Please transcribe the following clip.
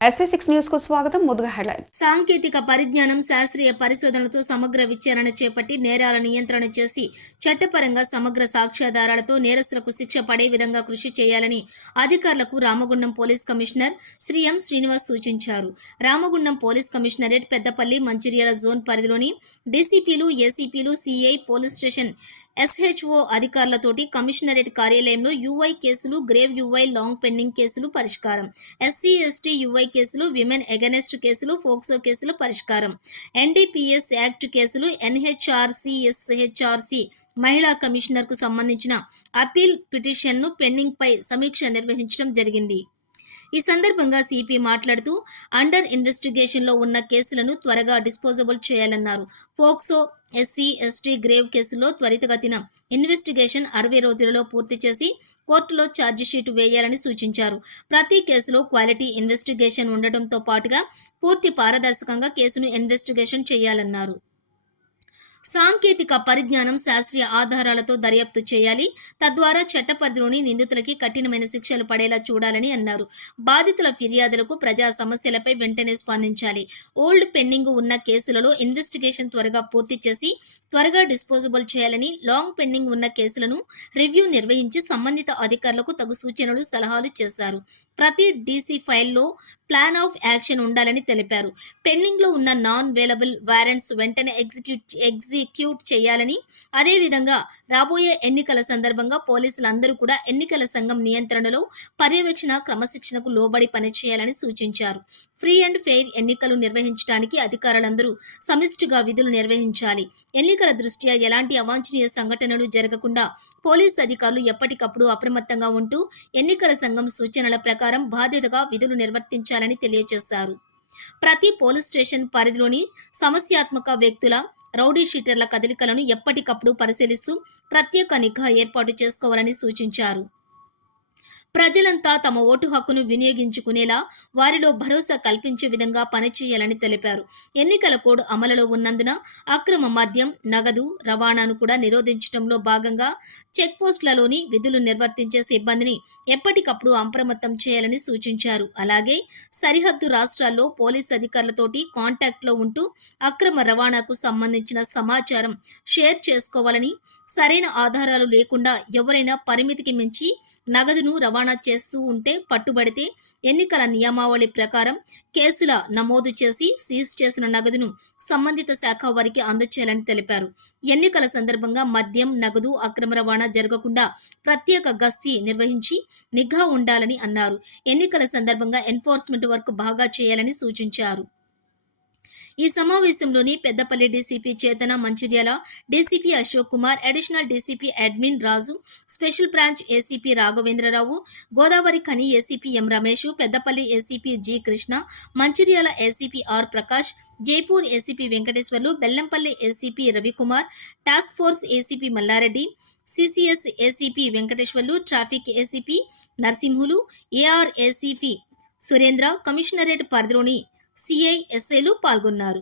స్వాగతం సాంకేతిక పరిజ్ఞానం శాస్త్రీయ పరిశోధనలతో సమగ్ర విచారణ చేపట్టి నేరాల నియంత్రణ చేసి చట్టపరంగా సమగ్ర సాక్ష్యాధారాలతో నేరస్తులకు శిక్ష పడే విధంగా కృషి చేయాలని అధికారులకు Ramagundam police commissioner Shri M Srinivas సూచించారు. Ramagundam police commissionerate Peddapalli Mancherial zone పరిధిలోని డీసీపీలు ఏసీపీలు సిఐ పోలీస్ స్టేషన్ ఎస్హెచ్ఓ అధికారులతోటి కమిషనరేట్ కార్యాలయంలో యుఐ కేసులు గ్రేవ్ యుఐ లాంగ్ పెండింగ్ కేసులు పరిష్కారం. ఎస్సీ ఎస్టీ యుఐ కేసులు విమెన్ ఎగనెస్ట్ కేసులు ఫోక్సో కేసులు పరిష్కారం. ఎన్డీపీఎస్ యాక్ట్ కేసులు ఎన్హెచ్ఆర్సీఎస్హెచ్ఆర్సీ మహిళా కమిషనర్కు సంబంధించిన అపీల్ పిటిషన్ను పెండింగ్పై సమీక్ష నిర్వహించడం జరిగింది. ఈ సందర్భంగా సిపి మాట్లాడుతూ అండర్ ఇన్వెస్టిగేషన్లో ఉన్న కేసులను త్వరగా డిస్పోజబుల్ చేయాలన్నారు. పోక్సో ఎస్సీ ఎస్టీ గ్రేవ్ కేసులో త్వరితగతిన ఇన్వెస్టిగేషన్ అరవై రోజులలో పూర్తి చేసి కోర్టులో ఛార్జిషీట్ వేయాలని సూచించారు. ప్రతి కేసులో క్వాలిటీ ఇన్వెస్టిగేషన్ ఉండటంతో పాటుగా పూర్తి పారదర్శకంగా కేసును ఇన్వెస్టిగేషన్ చేయాలన్నారు. సాంకేతిక పరిజ్ఞానం శాస్త్రీయ ఆధారాలతో దర్యాప్తు చేయాలి. తద్వారా చట్టపరిధిలోని నిందితులకి కఠినమైన శిక్షలు పడేలా చూడాలని అన్నారు. బాధితుల ఫిర్యాదులకు ప్రజా సమస్యలపై వెంటనే స్పందించాలి. ఓల్డ్ పెండింగ్ ఉన్న కేసులలో ఇన్వెస్టిగేషన్ త్వరగా పూర్తి చేసి త్వరగా డిస్పోజబుల్ చేయాలని లాంగ్ పెండింగ్ ఉన్న కేసులను రివ్యూ నిర్వహించి సంబంధిత అధికారులకు తగు సూచనలు సలహాలు చేశారు. ప్రతి డీసీ ఫైల్లో ప్లాన్ ఆఫ్ యాక్షన్ ఉండాలని తెలిపారు. పెండింగ్లో ఉన్న నాన్ వేలబుల్ వారెంట్స్ వెంటనే ఎగ్జిక్యూట్ ఎగ్జిక్యూట్ చేయాలని అదేవిధంగా రాబోయే ఎన్నికల సందర్భంగా పోలీసులందరూ కూడా ఎన్నికల సంఘం నియంత్రణలో పర్యవేక్షణ క్రమశిక్షణకు లోబడి పనిచేయాలని సూచించారు. ఫ్రీ అండ్ ఫెయిర్ ఎన్నికలు నిర్వహించడానికి అధికారులందరూ సమిష్టిగా విధులు నిర్వహించాలి. ఎన్నికల దృష్ట్యా ఎలాంటి అవాంఛనీయ సంఘటనలు జరగకుండా పోలీస్ అధికారులు ఎప్పటికప్పుడు అప్రమత్తంగా ఉంటూ ఎన్నికల సంఘం సూచనల ప్రకారం బాధ్యతగా విధులు నిర్వర్తించాలని తెలియజేశారు. ప్రతి పోలీస్ స్టేషన్ పరిధిలోని సమస్యాత్మక వ్యక్తుల రౌడీ షీటర్ల కదలికలను ఎప్పటికప్పుడు పరిశీలిస్తూ ప్రత్యేక నిఘా ఏర్పాటు చేసుకోవాలని సూచించారు. ప్రజలంతా తమ ఓటు హక్కును వినియోగించుకునేలా వారిలో భరోసా కల్పించే విధంగా పనిచేయాలని తెలిపారు. ఎన్నికల కోడ్ అమలులో ఉన్నందున అక్రమ మద్యం నగదు రవాణాను కూడా నిరోధించడంలో భాగంగా చెక్ పోస్టులలోని విధులు నిర్వర్తించే సిబ్బందిని ఎప్పటికప్పుడు అప్రమత్తం చేయాలని సూచించారు. అలాగే సరిహద్దు రాష్ట్రాల్లో పోలీస్ అధికారులతోటి కాంటాక్ట్లో ఉంటూ అక్రమ రవాణాకు సంబంధించిన సమాచారం షేర్ చేసుకోవాలని సరైన ఆధారాలు లేకుండా ఎవరైనా పరిమితికి మించి నగదును రవాణా చేస్తూ ఉంటే పట్టుబడితే ఎన్నికల నియమావళి ప్రకారం కేసుల నమోదు చేసి సీజ్ చేసిన నగదును సంబంధిత శాఖ వారికి అందచేయాలని తెలిపారు. ఎన్నికల సందర్భంగా మద్యం నగదు అక్రమ రవాణా జరగకుండా ప్రత్యేక గస్తీ నిర్వహించి నిఘా ఉండాలని అన్నారు. ఎన్నికల సందర్భంగా ఎన్ఫోర్స్మెంట్ వర్క్ బాగా చేయాలని సూచించారు. ఈ సమావేశంలోని Peddapalli DCP Chetana Mancherial DCP Ashok Kumar additional DCP admin Raju special branch ACP Raghavendra Rao Godavari Khani ACP M Ramesh Peddapalli ACP G Krishna Mancherial ACP R Prakash Jaipur ACP Venkateshwarlu Bellampalli ACP Ravikumar task force ACP Mallareddy CCS ACP Venkateshwarlu traffic ACP Narsimhulu AR ACP Surendra commissionerate పరిధిలోని CI ఎస్ఏలు పాల్గొన్నారు.